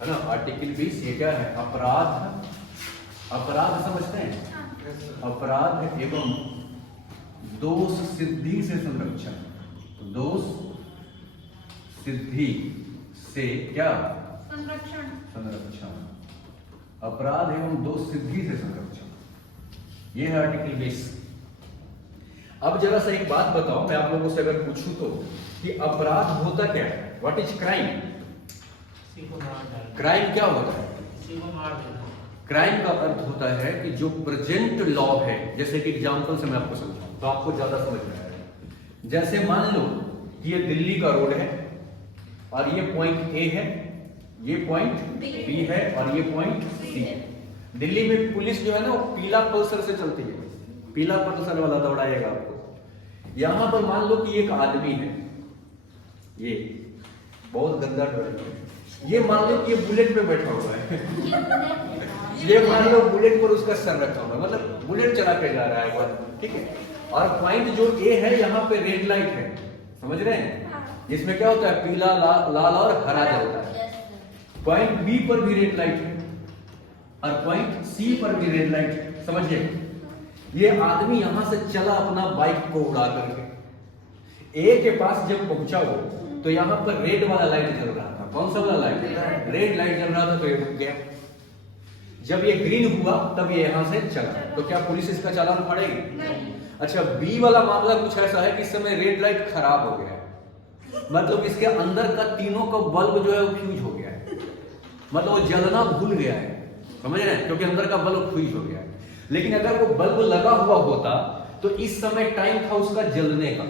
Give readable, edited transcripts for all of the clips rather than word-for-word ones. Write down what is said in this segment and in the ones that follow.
है ना। आर्टिकल 20 ये क्या है? अपराध। अपराध समझते हैं? अपराध एवं दोष सिद्धि से संरक्षण। दोष सिद्धि से क्या? संरक्षण। संरक्षण। अपराध एवं दोष सिद्धि से संरक्षण, ये है आर्टिकल 20। अब जरा सा एक बात बताओ, मैं आप लोगों से अगर पूछूं तो कि अपराध होता क्या है? What is crime? क्राइम क्या होता है? क्राइम का अर्थ होता है कि जो प्रेजेंट लॉ है, जैसे कि एग्जांपल से मैं आपको समझाऊं तो आपको ज्यादा समझ में आएगा। जैसे मान लो कि ये दिल्ली का रोड है और ये पॉइंट ए है, ये पॉइंट बी है और ये पॉइंट सी है। दिल्ली में पुलिस जो है ना वो पीला पल्सर से चलती है, पीला पल्सर वाला दौड़ाएगा आपको। यहां पर मान लो कि एक आदमी है, ये बहुत गंदा ड्राइवर है, ये मान लो कि ये बुलेट पे बैठा हुआ है ये मान लो बुलेट पर उसका सर रखा हुआ है, मतलब बुलेट चला के जा रहा है, ठीक है। और पॉइंट जो ए है यहाँ पे रेड लाइट है, समझ रहे हैं? जिसमें क्या होता है? पीला, लाल और हरा जलता है। पॉइंट बी पर भी रेड लाइट है और पॉइंट सी पर भी रेड लाइट है, समझिए। ये आदमी यहां से चला अपना बाइक को उड़ा करके ए के पास जब पहुंचा वो, तो यहाँ पर रेड वाला लाइट जल रहा था। कौन सा वाला लाइट? रेड लाइट जल रहा था, तो ये रुक गया। जब ये ग्रीन हुआ तब ये यहां से चला, तो क्या पुलिस इसका चालान फाड़ेगी? नहीं। अच्छा, बी वाला मामला कुछ ऐसा है कि इस समय रेड लाइट खराब हो गया है, मतलब इसके अंदर का तीनों का बल्ब जो है वो फ्यूज हो गया है, मतलब वो जलना भूल गया है, समझ रहे हैं? क्योंकि अंदर का बल्ब फ्यूज हो गया है। लेकिन अगर वो बल्ब लगा हुआ होता तो इस समय टाइम था उसका जलने का,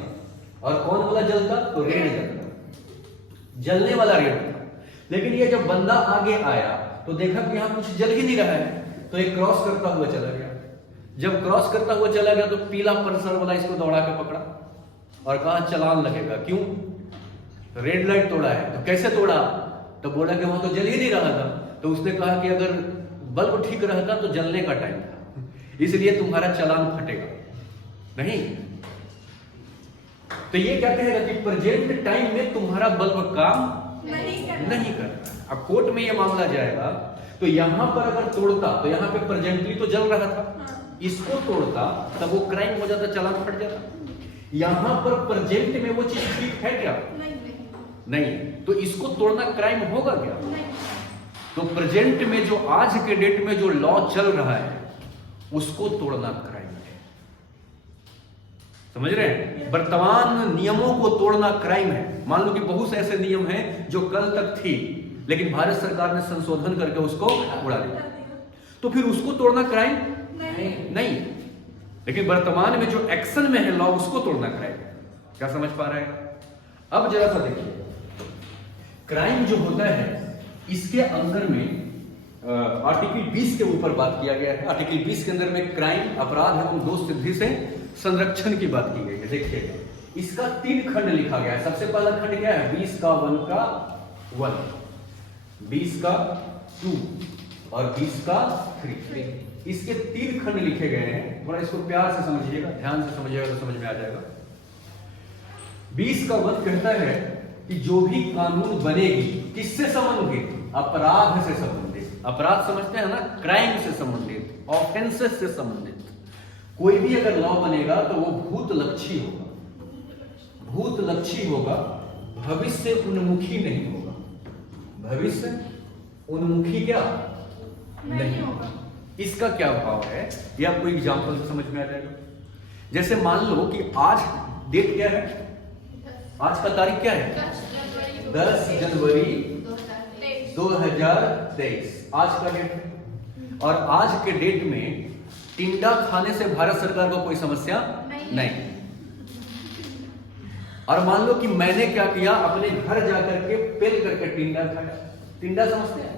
और कौन वाला जलता? तो रेड जलता, जलने वाला रेड था। लेकिन ये जब बंदा आगे आया तो देखा कि यहाँ कुछ जल ही नहीं रहा है, तो एक क्रॉस करता हुआ चला गया। जब क्रॉस करता हुआ चला गया तो पीला पल्सर वाला इसको दौड़ा के पकड़ा और कहा चालान लगेगा। क्यों? रेड लाइट तोड़ा है। तो कैसे तोड़ा? तो बोला कि वहां तो जल ही नहीं रहा था। तो उसने कहा कि अगर बल्ब ठीक रहता तो जलने का टाइम था, इसलिए तुम्हारा चालान फटेगा नहीं। तो ये क्या कहेगा कि प्रेजेंट टाइम में तुम्हारा बल्ब काम नहीं कर रहा। अब कोर्ट में ये मामला जाएगा तो यहां पर अगर तोड़ता तो यहां पे प्रेजेंटली तो जल रहा था, इसको तोड़ता तब वो क्राइम हो जाता, चालान फट जाता। यहां पर प्रेजेंट में वो चीज ठीक है क्या? नहीं। तो इसको तोड़ना क्राइम होगा क्या? तो प्रेजेंट में जो आज के डेट में जो लॉ चल रहा है उसको तोड़ना क्राइम है, समझ रहे हैं? वर्तमान नियमों को तोड़ना क्राइम है। मान लो कि बहुत से ऐसे नियम हैं जो कल तक थी, लेकिन भारत सरकार ने संशोधन करके उसको उड़ा दिया, तो फिर उसको तोड़ना क्राइम नहीं। लेकिन वर्तमान में जो एक्शन में है लॉ उसको तोड़ना क्राइम है। क्या समझ पा रहे हैं? अब जरा सा देखिए, क्राइम जो होता है इसके अंदर में आर्टिकल 20 के ऊपर बात किया गया है। आर्टिकल 20 के अंदर में क्राइम, अपराध एवं दोष सिद्धि से संरक्षण की बात की गई है। देखिए इसका 3 खंड लिखा गया है। सबसे पहला खंड क्या है? 20 का 1 का 1, 20 का 2 और 20 का 3। इसके 3 खंड लिखे गए हैं। थोड़ा इसको प्यार से समझिएगा, ध्यान से समझिएगा तो समझ में आ जाएगा। 20 का 1 कहता है कि जो भी कानून बनेगी किससे संबंधित? अपराध से संबंधित। अपराध समझते हैं ना? क्राइम से संबंधित, ऑफेंसेस से संबंधित। कोई भी अगर लॉ बनेगा तो वो भूतलक्षी होगा, भूतलक्षी होगा, भविष्य उन्मुखी नहीं होगा। भविष्य उन्मुखी क्या नहीं होगा। इसका क्या भाव है ये आपको एग्जांपल से समझ में आ जाएगा। जैसे मान लो कि आज डेट क्या है? आज का तारीख क्या है? 10 जनवरी 2023 आज का डेट है। और आज के डेट में टिंडा खाने से भारत सरकार को कोई समस्या नहीं। और मान लो कि मैंने क्या किया, अपने घर जाकर के पेल करके टिंडा खाया। टिंडा समझते हैं?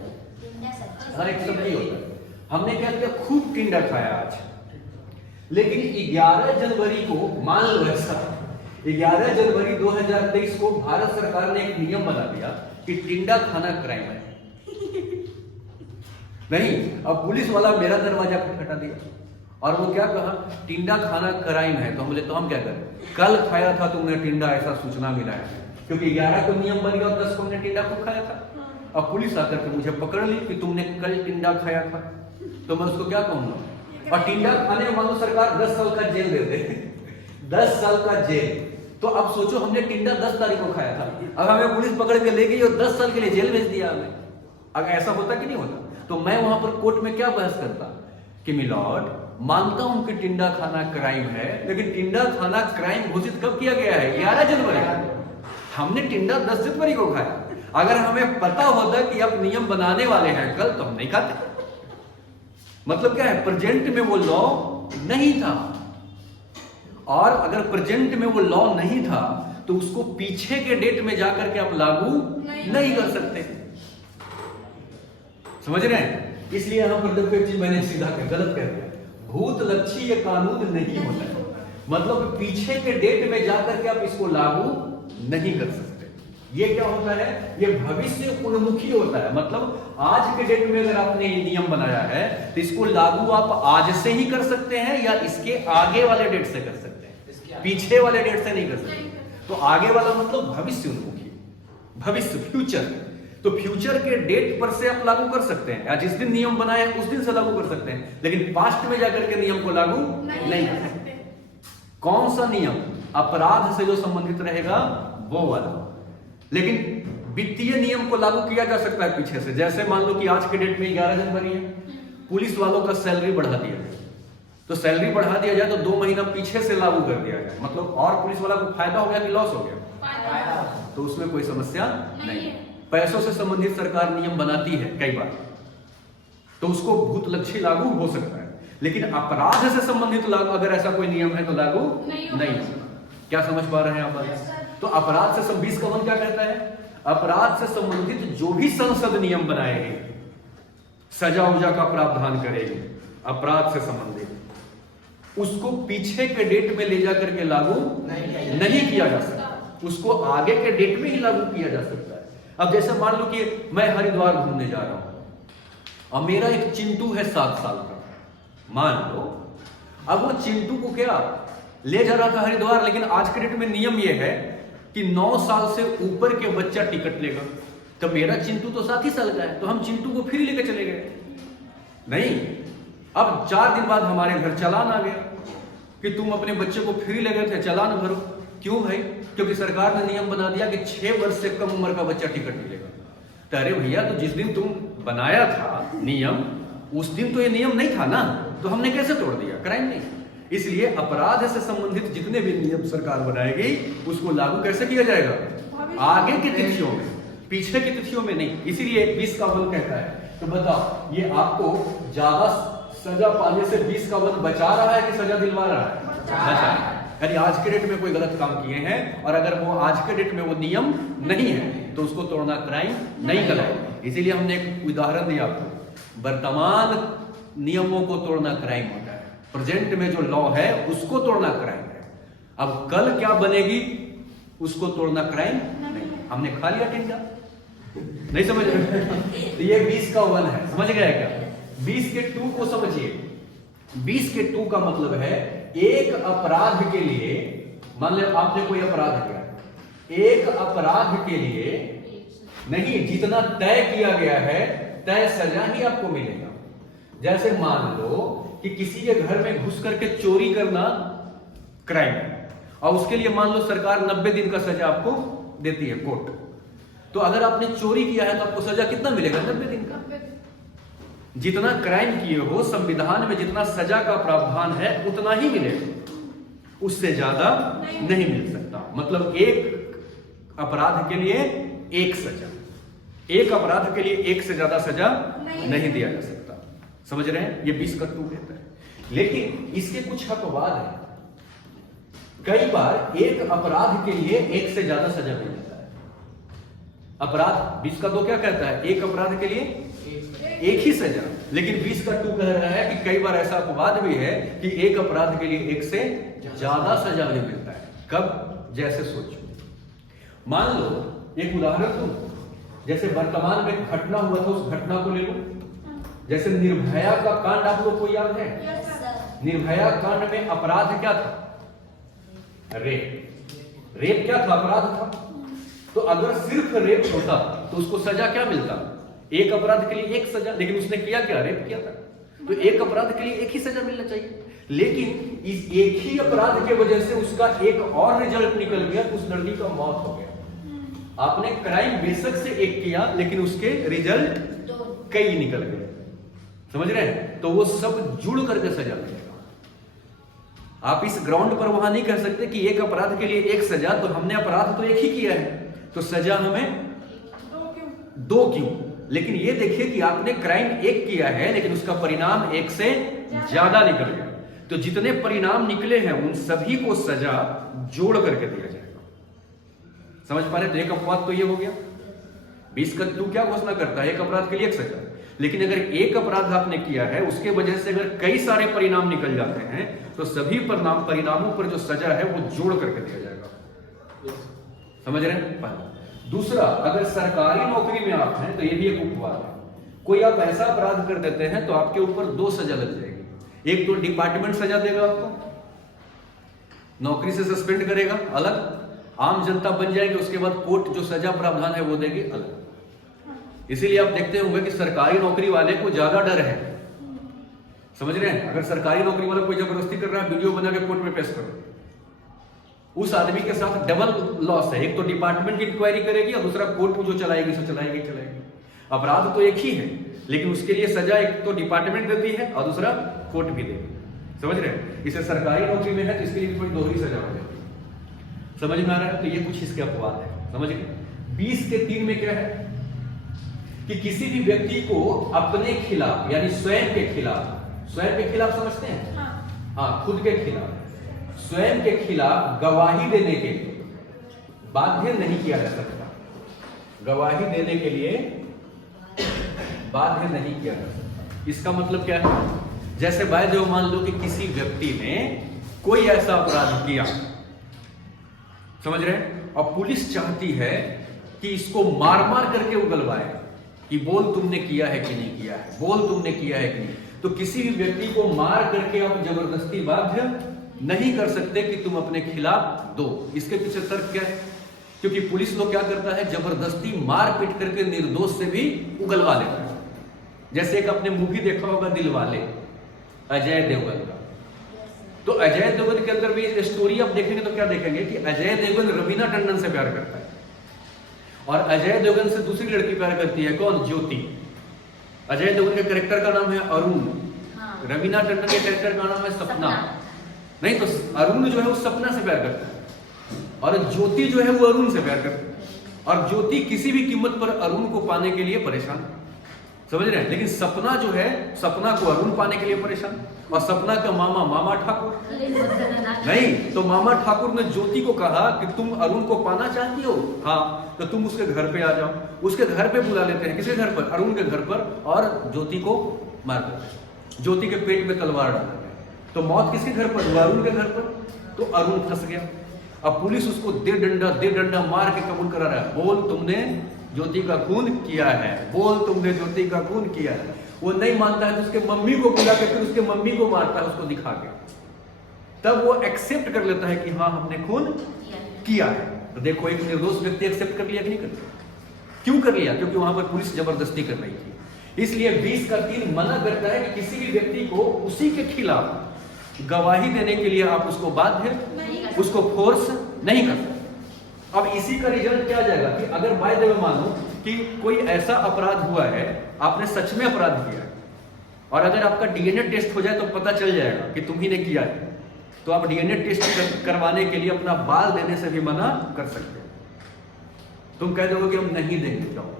हर एक सब्जी होता है। हमने क्या किया? खूब टिंडा खाया आज। लेकिन 11 जनवरी को मान लो ऐसा, 11 जनवरी 2023 को भारत सरकार ने एक नियम बना दिया कि टिंडा खाना क्राइम है। नहीं, अब पुलिस वाला मेरा दरवाजा खटखटा दिया और वो क्या कहा? टिंडा खाना क्राइम है। तो हम बोले तो हम क्या करें? कल खाया था तुमने टिंडा, ऐसा सूचना मिला है, क्योंकि 11 को नियम बन गया और 10 को हमने टिंडा खूब खाया था। अब पुलिस आकर के मुझे पकड़ ली कि तुमने कल टिंडा खाया था, तो मैं उसको क्या कहूंगा? और टिंडा खाने मानो सरकार 10 साल का जेल दे दे 10 साल का जेल। तो अब सोचो हमने टिंडा 10 तारीख को खाया था, अब हमें पुलिस पकड़ के ले गई और 10 साल के लिए जेल भेज दिया हमें। अगर ऐसा होता कि नहीं होता? तो मैं वहां पर कोर्ट में क्या बहस करता कि मिलॉर्ड, मानता हूं कि टिंडा खाना क्राइम है, लेकिन टिंडा खाना क्राइम घोषित कब किया गया है? 11 जनवरी। हमने टिंडा 10 जनवरी को खाया। अगर हमें पता होता कि अब नियम बनाने वाले हैं कल, तो हम नहीं खाते। मतलब क्या है? प्रेजेंट में वो लॉ नहीं था, और अगर प्रेजेंट में वो लॉ नहीं था तो उसको पीछे के डेट में जाकर के आप लागू नहीं कर सकते। समझ रहे हैं? इसलिए यहां पर देखो एक चीज मैंने सीधा गलत कह दिया, भूत लक्षी ये कानून नहीं होता है। मतलब पीछे के डेट में जाकर के आप इसको लागू नहीं कर सकते। ये क्या होता है? ये भविष्य उन्मुखी होता है। मतलब आज के डेट में अगर आपने ये नियम बनाया है तो इसको लागू आप आज से ही कर सकते हैं या इसके आगे वाले डेट से कर सकते हैं, पीछे वाले डेट से नहीं कर सकते। तो आगे वाला मतलब भविष्य उन्मुखी, भविष्य, फ्यूचर। तो फ्यूचर के डेट पर से आप लागू कर सकते हैं, या जिस दिन नियम बनाए उस दिन से लागू कर सकते हैं, लेकिन पास्ट में जाकर के नियम को लागू नहीं कर सकते। कौन सा नियम? अपराध से जो संबंधित रहेगा वो वाला। लेकिन वित्तीय नियम को लागू किया जा सकता है पीछे से। जैसे मान लो कि आज के डेट में 11 जनवरी है, पुलिस वालों का सैलरी बढ़ा दिया जाए, तो सैलरी बढ़ा दिया जाए तो 2 महीना पीछे से लागू कर दिया जाए, मतलब और पुलिस वाला को फायदा हो गया कि लॉस हो गया? तो उसमें कोई समस्या नहीं। पैसों से संबंधित सरकार नियम बनाती है कई बार, तो उसको भूत लक्षी लागू हो सकता है, लेकिन अपराध से संबंधित लागू अगर ऐसा कोई नियम है तो लागू नहीं होगा। क्या समझ पा रहे हैं आप? तो अपराध से 20 का वन क्या कहता है? अपराध से संबंधित जो भी संसद नियम बनाएगी, सजा उजा का प्रावधान करेगी अपराध से संबंधित, उसको पीछे के डेट में ले जाकर के लागू नहीं किया जा सकता, उसको आगे के डेट में ही लागू किया जा सकता है। अब जैसे मान लो कि मैं हरिद्वार घूमने जा रहा हूं और मेरा एक चिंटू है 7 साल का, मान लो। अब वो चिंटू को क्या ले जा रहा था हरिद्वार, लेकिन आज के डेट में नियम यह है कि 9 साल से ऊपर के बच्चा टिकट लेगा। तो मेरा चिंटू तो 7 ही साल का है, तो हम चिंटू को फ्री लेकर चले गए। नहीं, अब 4 दिन बाद हमारे घर चालान आ गया कि तुम अपने बच्चे को फ्री ले गए थे, चालान भरो। क्यों भाई? क्योंकि सरकार ने नियम बना दिया कि 6 वर्ष से कम उम्र का बच्चा टिकट मिलेगा। तो अरे भैया, तो जिस दिन तुम बनाया था नियम, उस दिन तो ये नियम नहीं था ना, तो हमने कैसे तोड़ दिया? क्राइम नहीं। इसलिए अपराध से संबंधित जितने भी नियम सरकार बनाएगी उसको लागू कैसे किया जाएगा? आगे की तिथियों में, पीछे की तिथियों में नहीं। इसीलिए 20 का वन कहता है। तो बताओ, ये आपको ज्यादा सजा पाने से 20 का वन बचा रहा है कि सजा दिलवा रहा है? बचा। यानी आज के डेट में कोई गलत काम किए हैं और अगर वो आज के डेट में वो नियम नहीं है तो उसको तोड़ना क्राइम नहीं कहलाएगा। इसीलिए हमने एक उदाहरण दिया आपको, वर्तमान नियमों को तोड़ना क्राइम होता है, प्रेजेंट में जो लॉ है उसको तोड़ना क्राइम है। अब कल क्या बनेगी उसको तोड़ना क्राइम नहीं। हमने खा लिया टिंडा, नहीं समझ रहे? तो ये 20 का वन है, समझ गए क्या? 20 के 2 को समझिए। 20 के 2 का मतलब है एक अपराध के लिए, मान लो आपने कोई अपराध किया, एक अपराध के लिए नहीं, जितना तय किया गया है तय सजा ही आपको मिलेगा। जैसे मान लो कि किसी के घर में घुस करके चोरी करना क्राइम है और उसके लिए मान लो सरकार 90 दिन का सजा आपको देती है कोर्ट, तो अगर आपने चोरी किया है तो आपको सजा कितना मिलेगा? 90 दिन का। जितना क्राइम किए हो, संविधान में जितना सजा का प्रावधान है उतना ही मिलेगा, उससे ज्यादा नहीं मिल सकता। मतलब एक अपराध के लिए एक सजा, एक अपराध के लिए एक से ज्यादा सजा नहीं दिया जा सकता। समझ रहे हैं? ये 20 का 2 कहता है। लेकिन इसके कुछ अपवाद हैं। कई बार एक अपराध के लिए एक से ज्यादा सजा मिल जाता है। अपराध 20 का 2 क्या कहता है? एक अपराध के लिए एक ही सजा। लेकिन 20 का 2 कह रहा है कि कई बार ऐसा अपवाद भी है कि एक अपराध के लिए एक से ज्यादा सजा भी मिलता है। कब? जैसे सोचो, मान लो एक उदाहरण दूं, जैसे वर्तमान में घटना हुआ था, उस घटना को ले लो। जैसे निर्भया का कांड आप लोग को याद है? निर्भया कांड में अपराध क्या था? रेप। रेप क्या था? अपराध था। तो अगर सिर्फ रेप होता तो उसको सजा क्या मिलता? एक अपराध के लिए एक सजा, लेकिन उसने किया क्या? रेप किया था, तो एक अपराध के लिए एक ही सजा मिलना चाहिए। लेकिन इस एक ही अपराध के वजह से उसका एक और रिजल्ट निकल गया, उस लड़की का मौत हो गया। आपने क्राइम बेशक से एक किया, लेकिन उसके रिजल्ट कई निकल गए, समझ रहे हैं? तो वो सब जुड़ करके सजा मिलेगा। आप इस ग्राउंड पर वहां नहीं कह सकते कि एक अपराध के लिए एक सजा, तो हमने अपराध तो एक ही किया है, तो सजा हमें दो क्यों? लेकिन ये देखिए कि आपने क्राइम एक किया है, लेकिन उसका परिणाम एक से ज्यादा निकल गया। तो जितने परिणाम निकले हैं उन सभी को सजा जोड़ करके दिया जाएगा। समझ पा रहे? तो एक अपवाद तो ये हो गया। 20 का तू क्या घोषणा करता है? एक अपराध के लिए एक सजा। लेकिन अगर एक अपराध आपने किया है, उसके वजह से अगर कई सारे परिणाम निकल जाते हैं, तो सभी परिणामों पर जो सजा है वो जोड़ करके दिया जाएगा। समझ रहे हैं? दूसरा, अगर सरकारी नौकरी में आप हैं तो ये भी एक उपवाद है। कोई आप ऐसा अपराध कर देते हैं तो आपके ऊपर दो सजा लग जाएगी। एक तो डिपार्टमेंट सजा देगा, आपको नौकरी से सस्पेंड करेगा अलग, आम जनता बन जाएगी, उसके बाद कोर्ट जो सजा प्रावधान है वो देगी अलग। इसीलिए आप देखते होंगे कि सरकारी नौकरी वाले को ज्यादा डर है। समझ रहे हैं? अगर सरकारी नौकरी वाला कोई जबरदस्ती कर रहा है, वीडियो बना के कोर्ट में पेश करो, उस आदमी के साथ डबल लॉस है। एक तो डिपार्टमेंट इंक्वायरी करेगी और दूसरा कोर्ट जो चलाएगी सो चलाएगी। अपराध तो एक ही है, लेकिन उसके लिए सजा एक तो डिपार्टमेंट देती है और दूसरा कोर्ट भी देगी। समझ रहे हैं? इसे सरकारी नौकरी में है तो इसके लिए थोड़ी दोहरी सजा हो जाती है। समझ में आ रहा है? तो ये कुछ इसके अपवाद है। समझ गए? 20 के 3 में क्या है कि किसी भी व्यक्ति को अपने खिलाफ, यानी स्वयं के खिलाफ समझते हैं? हाँ, खुद के खिलाफ, स्वयं के खिलाफ गवाही देने के लिए बाध्य नहीं किया जा सकता। गवाही देने के लिए बाध्य नहीं किया जा सकता। इसका मतलब क्या है? जैसे बाय मान लो कि किसी व्यक्ति ने कोई ऐसा अपराध किया, समझ रहे हैं, और पुलिस चाहती है कि इसको मार मार करके उगलवाए कि बोल तुमने किया है कि नहीं किया है, बोल तुमने किया है कि नहीं। तो किसी भी व्यक्ति को मार करके आप जबरदस्ती बाध्य नहीं कर सकते कि तुम अपने खिलाफ दो। इसके पीछे तर्क क्या है? क्योंकि पुलिस लोग क्या करता है, जबरदस्ती मार पीट करके निर्दोष से भी उगलवा लेता है। जैसे एक आपने मूवी देखा होगा दिलवाले, अजय देवगन का। तो अजय देवगन के अंदर भी स्टोरी आप देखेंगे तो क्या देखेंगे कि अजय देवगन रवीना टंडन से प्यार करता है, और अजय देवगन से दूसरी लड़की प्यार करती है, कौन? ज्योति। अजय देवगन के कैरेक्टर का नाम है अरुण, रवीना टंडन के कैरेक्टर का नाम है सपना। नहीं तो अरुण जो है वो सपना से प्यार करता है और ज्योति जो है वो अरुण से प्यार करता है, और ज्योति किसी भी कीमत पर अरुण को पाने के लिए परेशान। समझ रहे हैं? लेकिन सपना जो है, सपना को अरुण पाने के लिए परेशान, और सपना का मामा ठाकुर नहीं, तो मामा ठाकुर ने ज्योति को कहा कि तुम अरुण को पाना चाहती हो, हाँ, तो तुम उसके घर पे आ जाओ। उसके घर पे बुला लेते हैं, किसके घर पर? अरुण के घर पर, और ज्योति को मार देते हैं। ज्योति के पेट में तलवार डाल, तो मौत किसके घर पर? अरुण के घर पर। तो अरुण फंस गया। अब पुलिस उसको दे डंडा मार के कबूल करा रहा है, बोल तुमने ज्योति का खून किया है, बोल तुमने ज्योति का खून किया है। वो नहीं मानता है तो उसके मम्मी को बुला के फिर उसके मम्मी को मारता है, उसको दिखा के। तब वो एक्सेप्ट कर लेता है कि हाँ हमने खून किया है। तो देखो, एक निर्दोष व्यक्ति एक्सेप्ट कर लिया कि नहीं कर लिया? क्यों कर लिया? क्योंकि वहां पर पुलिस जबरदस्ती कर रही थी। इसलिए 20 का 3 मना करता है कि किसी भी व्यक्ति को उसी के खिलाफ गवाही देने के लिए आप उसको बाध्य, उसको फोर्स नहीं कर सकते। अब इसी का रिजल्ट क्या जाएगा कि अगर बाय द वे मानो कि कोई ऐसा अपराध हुआ है, आपने सच में अपराध किया है, और अगर आपका डीएनए टेस्ट हो जाए तो पता चल जाएगा कि तुम ही ने किया है, तो आप डीएनए टेस्ट करवाने के लिए अपना बाल देने से भी मना कर सकते हो। तुम कह दोगे कि हम नहीं देंगे, जाओ।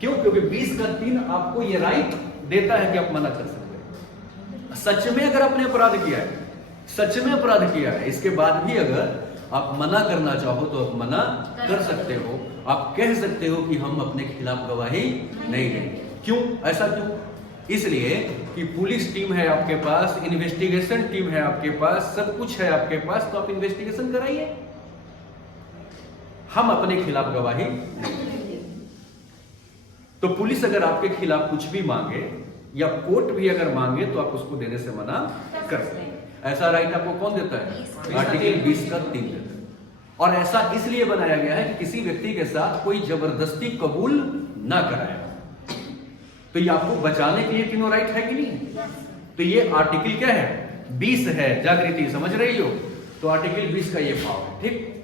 क्यों? क्योंकि 20 का 3 आपको ये राइट देता है कि आप मना कर सकते हैं। सच में अगर आपने अपराध किया है, सच में अपराध किया है, इसके बाद भी अगर आप मना करना चाहो तो आप मना कर सकते हो। आप कह सकते हो कि हम अपने खिलाफ गवाही नहीं देंगे। क्यों? ऐसा क्यों? इसलिए कि पुलिस टीम है आपके पास, इन्वेस्टिगेशन टीम है आपके पास, सब कुछ है आपके पास, तो आप इन्वेस्टिगेशन कराइए। हम अपने खिलाफ गवाही नहीं देंगे। तो पुलिस अगर आपके खिलाफ कुछ भी मांगे या कोर्ट भी अगर मांगे तो आप उसको देने से मना कर सकते हैं। ऐसा राइट आपको कौन देता है? आर्टिकल 20 का 3 देता है। और ऐसा इसलिए बनाया गया है कि किसी व्यक्ति के साथ कोई जबरदस्ती कबूल ना कराए। तो ये आपको बचाने के लिए तीनों राइट है कि नहीं? तो ये आर्टिकल क्या है? 20 है। जागृति समझ रही हो? तो आर्टिकल 20 का ये भाव है। ठीक।